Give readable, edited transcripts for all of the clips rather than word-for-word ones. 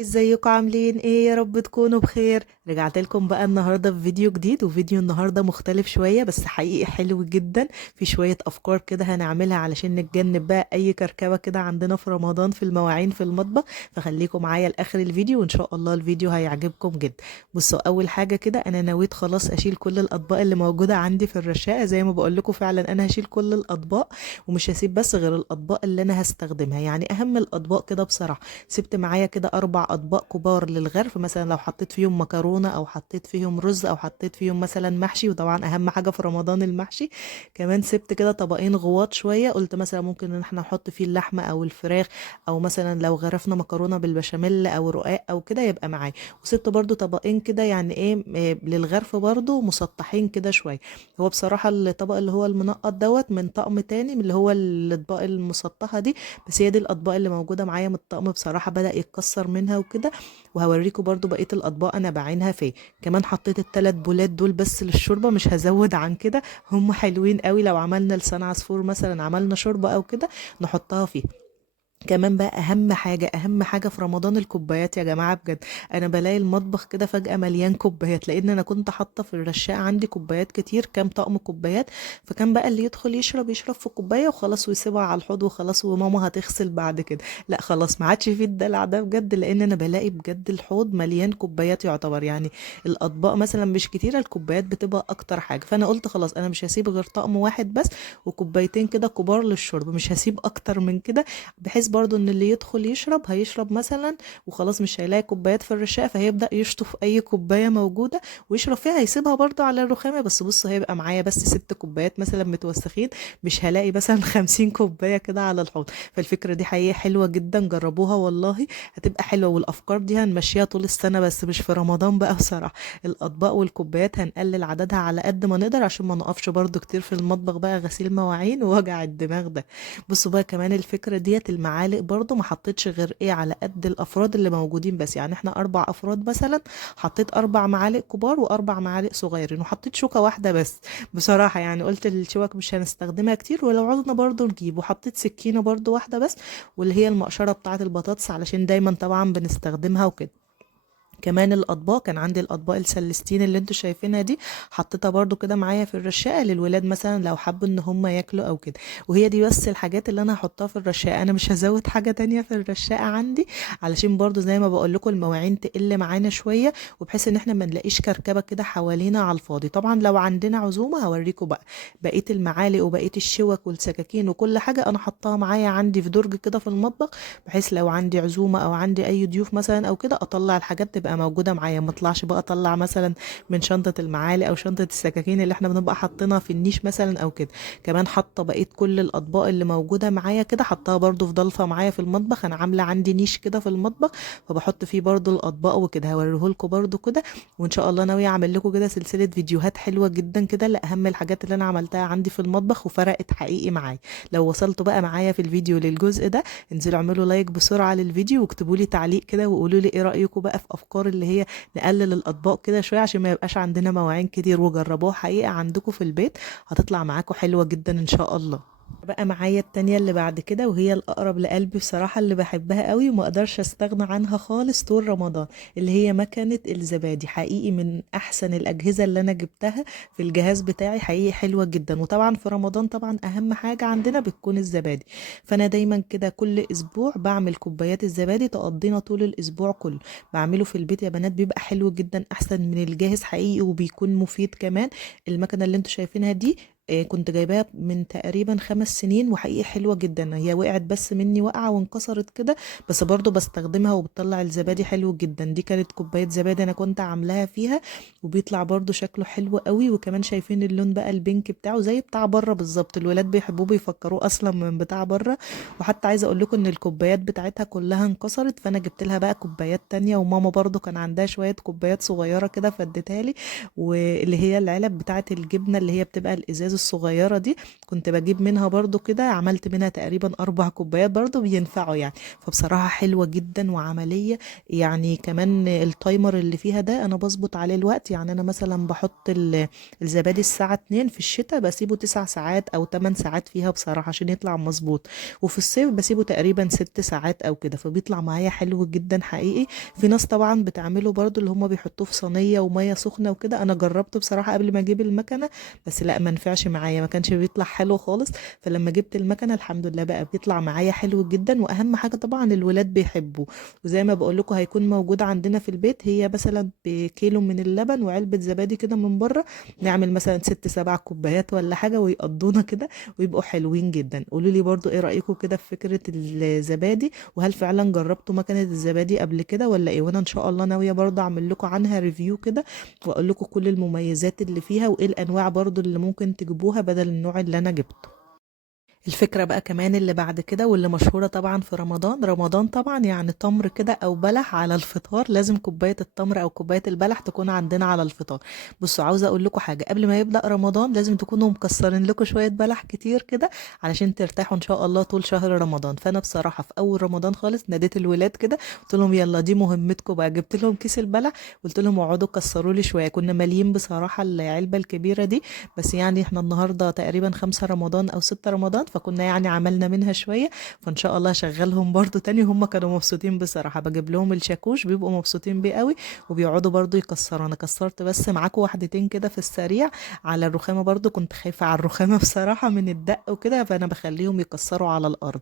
ازيكم عاملين ايه؟ يا رب تكونوا بخير. رجعت لكم بقى النهارده بفيديو جديد، وفيديو النهارده مختلف شويه بس حقيقي حلو جدا. في شويه افكار كده هنعملها علشان نتجنب بقى اي كركبه كده عندنا في رمضان في المواعين في المطبخ. فخليكم معايا لاخر الفيديو وان شاء الله الفيديو هيعجبكم جدا. بصوا، اول حاجه كده انا نويت خلاص اشيل كل الاطباق اللي موجوده عندي في الرشاقه. زي ما بقول لكم فعلا انا هشيل كل الاطباق، ومش هسيب بس غير الاطباق اللي انا هستخدمها، يعني اهم الاطباق كده بصراحه. سبت معايا كده 4 اطباق كبار للغرف، مثلا لو حطيت فيهم مكرونه او حطيت فيهم رز او حطيت فيهم مثلا محشي، وطبعا اهم حاجه في رمضان المحشي. كمان سبت كده طبقين غواط شويه، قلت مثلا ممكن ان احنا نحط فيه اللحمه او الفراخ، او مثلا لو غرفنا مكرونه بالبشاميل او رقاق او كده يبقى معايا. وسبت برضو طبقين كده يعني ايه للغرف برضو مسطحين كده شويه. هو بصراحه الطبق اللي هو المنقط دوت من طقم تاني من اللي هو الاطباق المسطحه دي، بس هي دي الاطباق اللي موجوده معايا من الطقم. بصراحه بدأ يتكسر منها وكده. وهوريكم برضو بقيه الاطباق انا بعينها فين. كمان حطيت ال3 بولات دول بس للشوربه، مش هزود عن كده. هم حلوين قوي، لو عملنا لسان عصفور مثلا عملنا شوربه او كده نحطها فيه. كمان بقى اهم حاجه في رمضان الكوبايات يا جماعه بجد. انا بلاقي المطبخ كده فجاه مليان كوبايات، لان انا كنت حاطه في الرشاقه عندي كوبايات كتير، كام طقم كوبايات. فكان بقى اللي يدخل يشرب في كوبايه وخلاص ويسيبها على الحوض وخلاص، وماما هتغسل بعد كده. لا خلاص، ما عادش فيه الدلع ده بجد، لان انا بلاقي بجد الحوض مليان كوبايات يعتبر يعني. الاطباق مثلا مش كتيره، الكوبايات بتبقى اكتر حاجه. فانا قلت خلاص انا مش هسيب غير طقم واحد بس، وكوبايتين كده كبار للشرب، مش هسيب اكتر من كده. بحيث برضو ان اللي يدخل يشرب هيشرب مثلا وخلاص، مش هيلاقي كوبايات في الرشاقة، فهيبدأ يشطف اي كوباية موجودة ويشرب فيها، هيسيبها برضو على الرخامة. بس بصوا، هيبقى معايا بس 6 كوبايات مثلا متوسخين، مش هلاقي مثلا 50 كوباية كده على الحوض. فالفكرة دي حقيقة حلوة جدا، جربوها والله هتبقى حلوة. والافكار دي هنمشيها طول السنة، بس مش في رمضان بقى بصراحة. الاطباق والكوبايات هنقلل عددها على قد ما نقدر، عشان ما نقفش برضو كتير في المطبخ بقى غسيل مواعين ووجع الدماغ ده. بصوا بقى كمان الفكرة ديت، المعالق برضو ما حطيتش غير ايه على قد الافراد اللي موجودين بس، يعني احنا 4 افراد مثلا. حطيت 4 معالق كبار و4 معالق صغيرين، وحطيت شوكة واحدة بس. بصراحة يعني قلت الشوك مش هنستخدمها كتير، ولو عوزنا برضو نجيب. وحطيت سكينة برضو واحدة بس، واللي هي المقشرة بتاعة البطاطس علشان دايما طبعا بنستخدمها وكده. كمان الاطباق، كان عندي الاطباق السلستين اللي انتوا شايفينها دي، حطيتها برضو كده معايا في الرشاقه للولاد مثلا لو حبوا ان هم ياكلوا او كده. وهي دي بس الحاجات اللي انا هحطها في الرشاقه، انا مش هزود حاجه تانية في الرشاقه عندي، علشان برضو زي ما بقول لكم المواعين تقل معانا شويه، وبحيث ان احنا ما نلاقيش كركبه كده حوالينا على الفاضي. طبعا لو عندنا عزومه هوريكم بقى بقيه المعالق وبقيه الشوك والسكاكين وكل حاجه انا حطاها معايا عندي في درج كده في المطبخ، بحيث لو عندي عزومه او عندي اي ضيوف مثلا او كده اطلع الحاجات تبقى موجوده معايا. ما اطلعش بقى اطلع مثلا من شنطه المعالق او شنطه السكاكين اللي احنا بنبقى حاطينها في النيش مثلا او كده. كمان حاطه بقيه كل الاطباق اللي موجوده معايا كده، حطاها برضو في ضلفه معايا في المطبخ. انا عامله عندي نيش كده في المطبخ، فبحط فيه برضو الاطباق وكده. هوريهولكم برضو كده، وان شاء الله ناويه اعمل لكم كده سلسله فيديوهات حلوه جدا كده لاهم الحاجات اللي انا عملتها عندي في المطبخ وفرقت حقيقي معايا. لو وصلتوا بقى معايا في الفيديو للجزء ده، انزلوا اعملوا لايك بسرعة للفيديو، واكتبوا لي تعليق كده وقولوا لي ايه رأيكم بقى في افكار اللي هي نقلل الاطباق كده شوية عشان ما يبقاش عندنا مواعين كتير. وجربوها حقيقة عندكم في البيت، هتطلع معاكم حلوة جدا ان شاء الله. بقى معايا التانية اللي بعد كده، وهي الأقرب لقلبي بصراحة، اللي بحبها قوي وما أقدرش أستغنى عنها خالص طول رمضان، اللي هي مكنة الزبادي. حقيقي من أحسن الأجهزة اللي أنا جبتها في الجهاز بتاعي، حقيقي حلوة جدا. وطبعا في رمضان طبعا أهم حاجة عندنا بتكون الزبادي. فأنا دايما كده كل أسبوع بعمل كوبايات الزبادي تقضينا طول الأسبوع كله. بعمله في البيت يا بنات، بيبقى حلو جدا أحسن من الجاهز حقيقي، وبيكون مفيد كمان. المكنة اللي انتوا شايفينها دي كنت جايباها من تقريبا 5 سنين، وحقيقي حلوة جدا. هي وقعت بس مني وقعة وانكسرت كده، بس برضو بستخدمها وبتطلع الزبادي حلو جدا. دي كانت كوباية زبادي انا كنت عاملاها فيها، وبيطلع برضو شكله حلو قوي. وكمان شايفين اللون بقى البينك بتاعه زي بتاع بره بالظبط، الولاد بيحبوه بيفكروه اصلا من بتاع بره. وحتى عايزه اقول لكم ان الكوبايات بتاعتها كلها انكسرت، فانا جبت لها بقى كوبايات تانية. وماما برضو كان عندها شوية كوبايات صغيرة كده فدتها لي، واللي هي العلب بتاعت الجبنة اللي هي بتبقى الازاز الصغيرة دي، كنت بجيب منها برضو كده، عملت منها تقريبا 4 كوبايات برضو بينفعوا يعني. فبصراحة حلوة جدا وعملية. يعني كمان التايمر اللي فيها ده انا بظبط عليه الوقت، يعني انا مثلا بحط الزبادي الساعة 2 في الشتاء، بسيبه 9 ساعات او 8 ساعات فيها بصراحة عشان يطلع مظبوط. وفي الصيف بسيبه تقريبا 6 ساعات او كده، فبيطلع معايا حلو جدا حقيقي. في ناس طبعا بتعمله برضو اللي هم بيحطوه في صينية ومية سخنة وكده، انا جربته بصراحة قبل ما اجيب المكنة، بس لا ما نفعش معايا، ما كانش بيطلع حلو خالص. فلما جبت المكنة الحمد لله بقى بيطلع معايا حلو جدا. واهم حاجة طبعا الولاد بيحبوه. وزي ما بقول لكم هيكون موجود عندنا في البيت، هي مثلا بكيلو من اللبن وعلبة زبادي كده من بره، نعمل مثلا 6 7 كوبايات ولا حاجة ويقضونا كده ويبقوا حلوين جدا. قولوا لي برضو ايه رأيكم كده في فكرة الزبادي، وهل فعلا جربتوا مكنة الزبادي قبل كده ولا ايه؟ وانا ان شاء الله ناوية برضو اعمل لكم عنها ريفيو كده، واقول لكم كل المميزات اللي فيها وايه الانواع برضو اللي ممكن تجيبوها بدل النوع اللي انا جبته. الفكرة بقى كمان اللي بعد كده واللي مشهورة طبعا في رمضان، رمضان طبعا يعني تمر كده او بلح على الفطار، لازم كوباية التمر او كوباية البلح تكون عندنا على الفطار. بصوا عاوزة اقول لكم حاجة، قبل ما يبدأ رمضان لازم تكونوا مكسرين لكم شوية بلح كتير كده علشان ترتاحوا ان شاء الله طول شهر رمضان. فانا بصراحة في اول رمضان خالص ناديت الولاد كده، قلت لهم يلا دي مهمتكم بقى، جبت لهم كيس البلح، قلت لهم اقعدوا كسروا لي شوية. كنا مالين بصراحة العلبة الكبيرة دي، بس يعني احنا النهاردة تقريبا 5 رمضان او 6 رمضان، فكنا يعني عملنا منها شوية. فان شاء الله شغلهم برضو تاني، هم كانوا مبسوطين بصراحة، بجيب لهم الشاكوش بيبقوا مبسوطين بيه قوي وبيقعدوا برضو يكسروا. انا كسرت بس معاكم واحدتين كده في السريع على الرخامة، برضو كنت خايفة على الرخامة بصراحة من الدق وكده، فانا بخليهم يكسروا على الارض.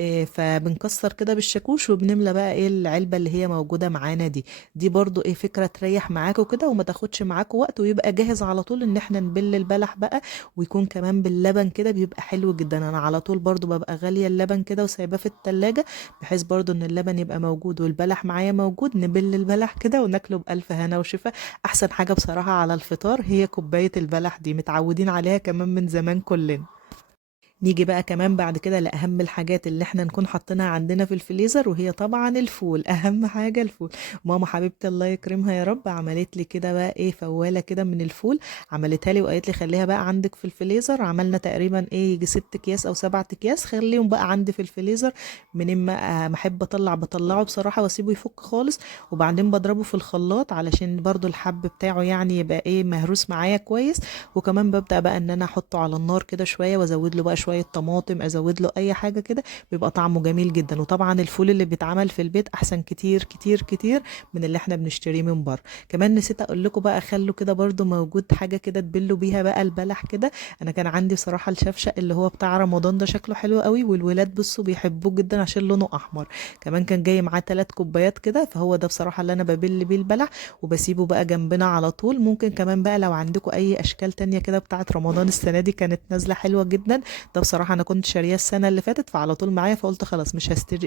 إيه، فبنكسر كده بالشاكوش وبنملى بقى ايه العلبة اللي هي موجودة معانا دي. دي برضو ايه فكرة تريح معاكوا كده وما تاخدش معاكوا وقت، ويبقى جاهز على طول ان احنا نبل البلح بقى، ويكون كمان باللبن كده بيبقى حلو جدا. انا على طول برضو ببقى غالية اللبن كده وسايباه في التلاجة، بحيث برضو ان اللبن يبقى موجود والبلح معايا موجود، نبل البلح كده وناكله بألف هنا وشفا. احسن حاجة بصراحة على الفطار هي كوباية البلح دي، متعودين عليها كمان من زمان كلنا. نيجي بقى كمان بعد كده لأهم الحاجات اللي احنا نكون حاطينها عندنا في الفريزر، وهي طبعا الفول. أهم حاجة الفول. ماما حبيبتي الله يكرمها يا رب عملت لي كده بقى ايه فوالة كده من الفول، عملتها لي وقالت لي خليها بقى عندك في الفريزر. عملنا تقريبا ايه يجي 6 أكياس أو 7 أكياس، خليهم بقى عندي في الفريزر. منين ما احب اطلع بطلعه بصراحة واسيبه يفك خالص، وبعدين بضربه في الخلاط علشان برضو الحب بتاعه يعني يبقى ايه مهروس معايا كويس. وكمان ببدأ بقى ان انا احطه على النار كده شوية، وازود له بقى شوية طماطم، ازود له اي حاجة كده، بيبقى طعمه جميل جدا. وطبعا الفول اللي بيتعمل في البيت احسن كتير كتير كتير من اللي احنا بنشتريه من بره. كمان نسيت اقول لكم بقى، خلوا كده برضو موجود حاجة كده تبلوا بيها بقى البلح كده. انا كان عندي بصراحة الشفشق اللي هو بتاع رمضان ده شكله حلو قوي، والولاد بصوا بيحبوه جدا عشان لونه احمر. كمان كان جاي معاه 3 كوبايات كده، فهو ده بصراحة اللي انا ببل بيه البلح، وبسيبه بقى جنبنا على طول. ممكن كمان بقى لو عندكم اي اشكال تانية كده بتاعت رمضان السنة دي كانت نازلة حلوة جدا، ده بصراحة انا كنت شارياه السنة اللي فاتت فعلى طول معايا، فقلت خلاص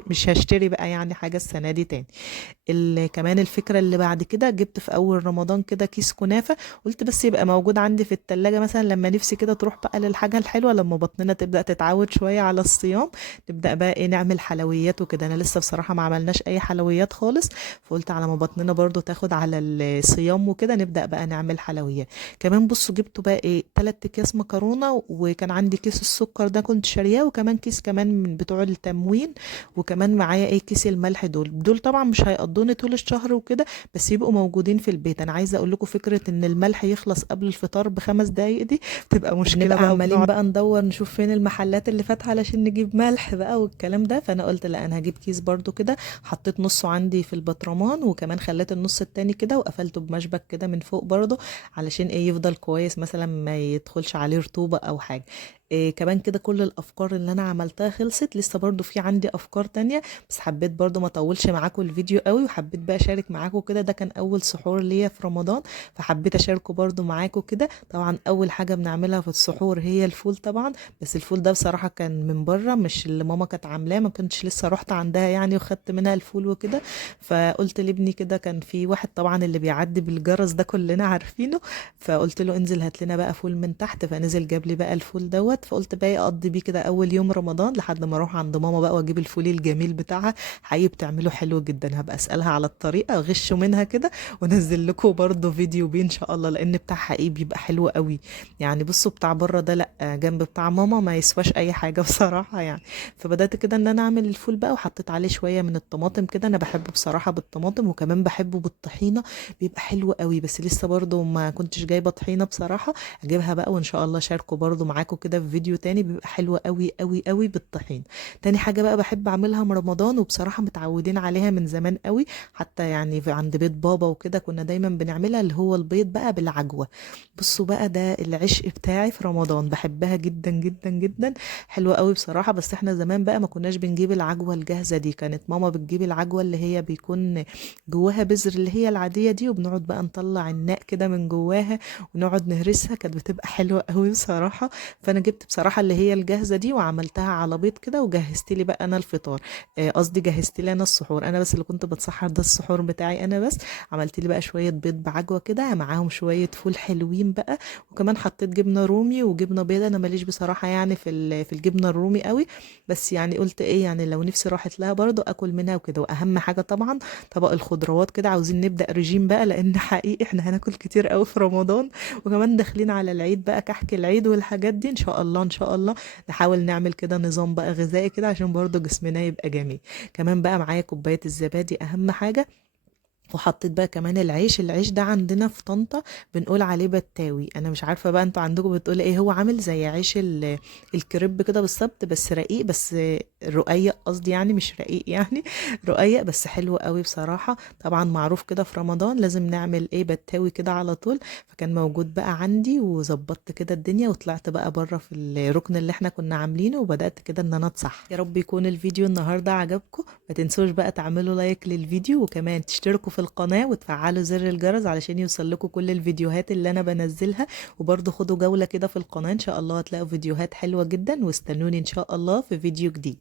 مش هشتري بقى يعني حاجة السنة دي تاني. كمان الفكرة اللي بعد كده، جبت في اول رمضان كده كيس كنافة، قلت بس يبقى موجود عندي في التلاجة مثلا لما نفسي كده تروح بقى للحاجة الحلوة، لما بطننا تبدأ تتعود شوية على الصيام، نبدأ بقى ايه نعمل حلويات وكده. انا لسه بصراحة ما عملناش اي حلويات خالص، فقلت على ما بطننا برضو تاخد على الصيام وكده نبدأ بقى نعمل حلويات. كمان بصوا جبت بقى ايه 3 اكياس مكرونة، وكان عندي كيس السكر ده كنت شارياه، وكمان كيس كمان من بتوع التموين، وكمان معايا ايه كيس الملح. دول طبعا مش هيقضوني طول الشهر وكده، بس يبقوا موجودين في البيت. انا عايزه اقول لكم فكره ان الملح يخلص قبل الفطار ب5 دقايق دي بتبقى مشكله بنبقى بقى، عمالين وبنقعد بقى ندور نشوف فين المحلات اللي فاتحة علشان نجيب ملح بقى والكلام ده. فانا قلت لا انا هجيب كيس برضو كده، حطيت نصه عندي في البطرمان، وكمان خليت النص التاني كده وقفلته بمشبك كده من فوق برضو، علشان ايه يفضل كويس مثلا ما يدخلش عليه رطوبة او حاجة. إيه كمان كده كل الافكار اللي انا عملتها خلصت، لسه برضو في عندي افكار تانية، بس حبيت برضو ما اطولش معاكم الفيديو قوي، وحبيت بقى اشارك معاكم كده. ده كان اول سحور ليا في رمضان، فحبيت اشاركه برضو معاكم كده. طبعا اول حاجة بنعملها في السحور هي الفول طبعا، بس الفول ده بصراحة كان من بره مش اللي ماما كانت عاملاه، ما كنتش لسه رحت عندها يعني وخدت منها الفول وكده. فقلت لابني كده، كان في واحد طبعا اللي بيعدي بالجرس ده كلنا عارفينه، فقلت له انزل هات لنا بقى فول من تحت، فنزل جاب لي بقى الفول دوت. دوت، فقلت بقى اقضي بيه كده اول يوم رمضان لحد ما اروح عند ماما بقى واجيب الفول الجميل بتاعها. حقيقي بتعمله حلو جدا، هبقى اسالها على الطريقه اغش منها كده وانزل لكم برضه فيديو بيه ان شاء الله، لان بتاع حقيقي بيبقى حلو قوي. يعني بصوا بتاع بره ده لا جنب بتاع ماما ما يسواش اي حاجه بصراحه يعني. فبدات كده ان انا اعمل الفول بقى، وحطيت عليه شويه من الطماطم كده، انا بحبه بصراحه بالطماطم وكمان بحبه بالطحينه، بيبقى حلو قوي. بس لسه برضه ما كنتش جايبه طحينه بصراحه، اجيبها بقى وان شاء الله شاركه برضه معاكم كده في فيديو تاني، بيبقى حلو قوي قوي قوي بالطحين. تاني حاجه بقى بحب اعملها من رمضان وبصراحه متعودين عليها من زمان قوي، حتى يعني عند بيت بابا وكده كنا دايما بنعملها، اللي هو البيض بقى بالعجوه. بصوا بقى ده العشق بتاعي في رمضان، بحبها جدا جدا جدا، حلوة قوي بصراحة. بس احنا زمان بقى ما كناش بنجيب العجوة الجاهزة دي، كانت ماما بتجيب العجوة اللي هي بيكون جواها بذر اللي هي العادية دي، وبنقعد بقى نطلع الناء كده من جواها ونقعد نهرسها، كانت بتبقى حلوة قوي بصراحة. فانا جبت بصراحة اللي هي الجاهزة دي وعملتها على بيض كده، وجهزت لي بقى انا الفطار، قصدي جهزت لي انا السحور، انا بس اللي كنت بتسحر، ده السحور بتاعي انا بس. عملت لي بقى شوية بيض بعجوة كده معاهم شوية فول حلوين بقى، وكمان حطيت جبنه رومي وجبنه بيضه. انا ماليش بصراحه يعني في الجبنه الرومي قوي، بس يعني قلت ايه يعني لو نفسي راحت لها برضو اكل منها وكده. واهم حاجه طبعا طبق الخضروات كده، عاوزين نبدا رجيم بقى لان حقيقي احنا هناكل كتير قوي في رمضان، وكمان داخلين على العيد بقى، كحك العيد والحاجات دي ان شاء الله ان شاء الله نحاول نعمل كده نظام بقى غذائي كده عشان برضو جسمنا يبقى جميل. كمان بقى معايا كوبايه الزبادي اهم حاجه، وحطيت بقى كمان العيش ده عندنا في طنطا بنقول عليه بتاوي، انا مش عارفه بقى انتوا عندكم بتقول ايه. هو عامل زي عيش الكريب كده بالظبط، بس رقيق، بس رقيق قصدي يعني مش رقيق يعني رقيق بس حلو قوي بصراحه. طبعا معروف كده في رمضان لازم نعمل ايه بتاوي كده على طول، فكان موجود بقى عندي وظبطت كده الدنيا وطلعت بقى بره في الركن اللي احنا كنا عاملينه، وبدات كده ان انا اتصح. يا رب يكون الفيديو النهارده عجبكم، ما تنسوش بقى تعملوا لايك للفيديو، وكمان تشتركوا في القناة وتفعلوا زر الجرس علشان يوصلكوا كل الفيديوهات اللي انا بنزلها. وبرضه خدوا جولة كده في القناة، ان شاء الله هتلاقوا فيديوهات حلوة جدا، واستنوني ان شاء الله في فيديو جديد.